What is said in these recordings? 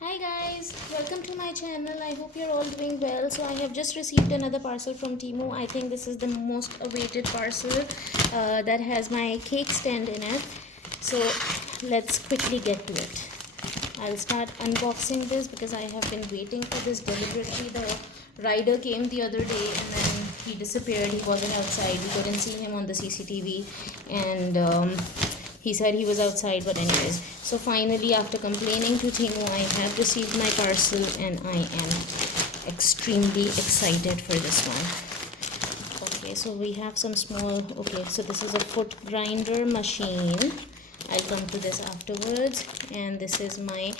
Hi guys, welcome to my channel. I hope you're all doing well. So I have just received another parcel from TEMU. I think this is the most awaited parcel that has my cake stand in it. So let's quickly get to it. I'll start unboxing this because I have been waiting for this deliberately. The rider came the other day and then he disappeared. He wasn't outside. We couldn't see him on the CCTV, and he said he was outside. But anyways, so finally, after complaining to Timu, I have received my parcel and I am extremely excited for this one. Okay, so we have some small. Okay, so this is a foot grinder machine. I'll come to this afterwards. And this is my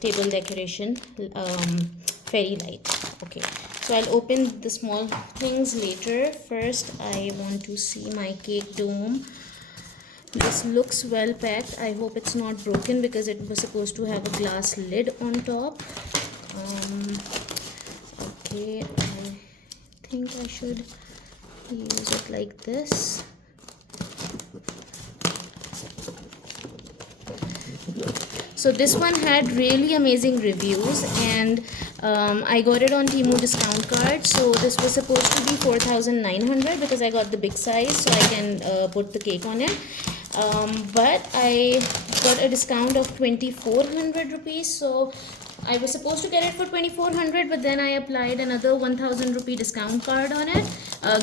table decoration fairy light. Okay, so I'll open the small things later. First, I want to see my cake dome. This looks well packed. I hope it's not broken because it was supposed to have a glass lid on top. Okay, I think I should use it like this. So this one had really amazing reviews, and I got it on Temu discount card. So this was supposed to be 4,900 because I got the big size, so I can put the cake on it. But I got a discount of 2,400 rupees. So I was supposed to get it for 2,400, but then I applied another 1,000 rupee discount card on it,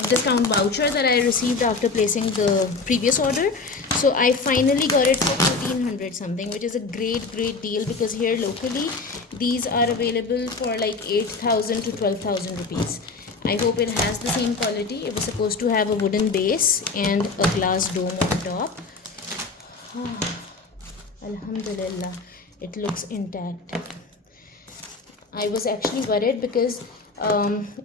discount voucher that I received after placing the previous order. So I finally got it for 1,400 something, which is a great deal because here locally these are available for like 8,000 to 12,000 rupees. I hope it has the same quality. It was supposed to have a wooden base and a glass dome on top. Alhamdulillah, it looks intact. I was actually worried because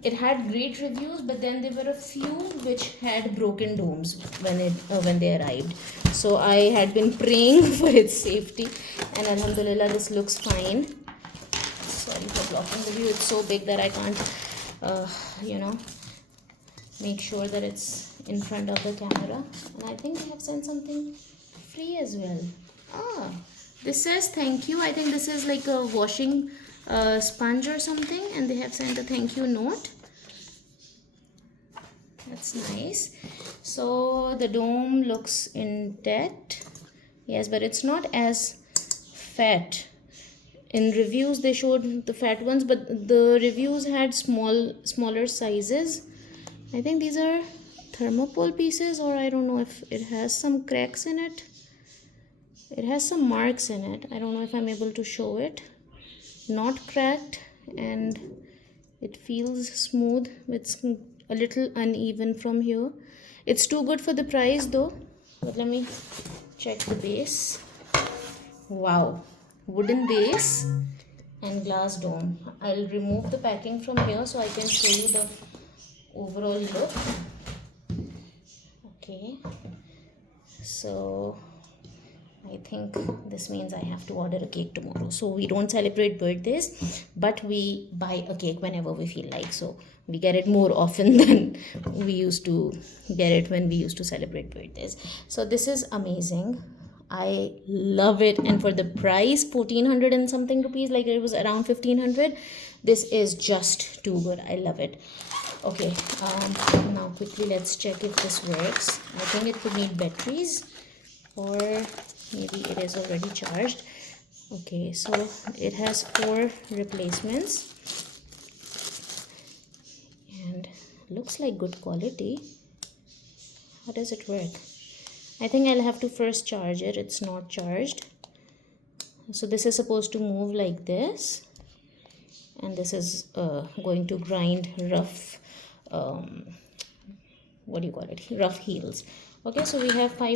it had great reviews, but then there were a few which had broken domes when they arrived. So I had been praying for its safety, and Alhamdulillah, this looks fine. Sorry for blocking the view. It's so big that I can't, you know, make sure that it's in front of the camera. And I think they have sent something free as well. This says thank you. I think this is like a washing sponge or something, and they have sent a thank you note. That's nice. So the dome looks intact. Yes, but it's not as fat. In reviews they showed the fat ones, but the reviews had smaller sizes. I think these are thermopole pieces, or I don't know if it has some cracks in it. It has some marks in it. I don't know if I'm able to show it. Not cracked, and it feels smooth. It's a little uneven from here. It's too good for the price though. But let me check the base. Wow, wooden base and glass dome. I'll remove the packing from here so I can show you the overall look. Okay, so I think this means I have to order a cake tomorrow. So we don't celebrate birthdays, but we buy a cake whenever we feel like. So we get it more often than we used to get it when we used to celebrate birthdays. So this is amazing. I love it, and for the price, 1,400 and something rupees, like it was around 1,500. This is just too good. I love it. Okay, now quickly let's check if this works. I think it could need batteries, or maybe it is already charged. Okay, so it has 4 replacements and looks like good quality. How does it work? I think I'll have to first charge it. It's not charged. So this is supposed to move like this, and this is going to grind rough what do you call it, rough heels. Okay, so we have 4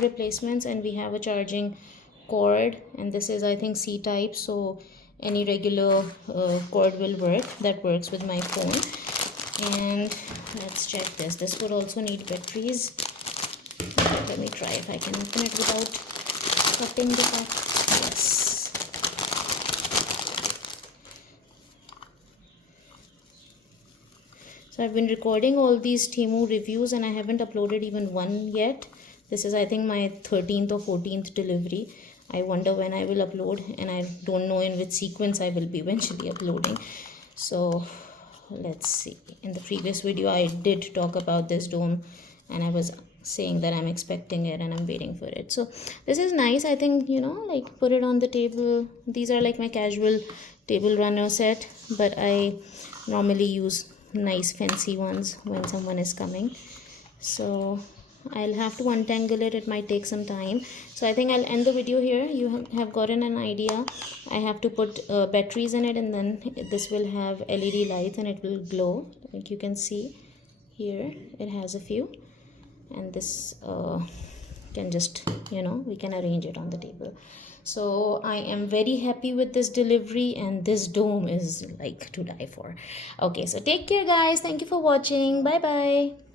replacements, and we have a charging cord, and this is I think C type, so any regular cord will work. That works with my phone. And let's check this would also need batteries. Let me try if I can open it without cutting the pack. Yes. So I've been recording all these Temu reviews, and I haven't uploaded even one yet. This is I think my 13th or 14th delivery. I wonder when I will upload, and I don't know in which sequence I will be eventually uploading. So let's see. In the previous video I did talk about this dome, and I was saying that I'm expecting it and I'm waiting for it. So this is nice. I think, you know, like put it on the table. These are like my casual table runner set, but I normally use nice fancy ones when someone is coming. So I'll have to untangle it. It might take some time. So I think I'll end the video here. You have gotten an idea. I have to put batteries in it, and then this will have LED lights and it will glow. Like you can see here, it has a few, and this can just, you know, we can arrange it on the table. So I am very happy with this delivery, and this dome is like to die for. Okay, so take care guys. Thank you for watching. Bye bye.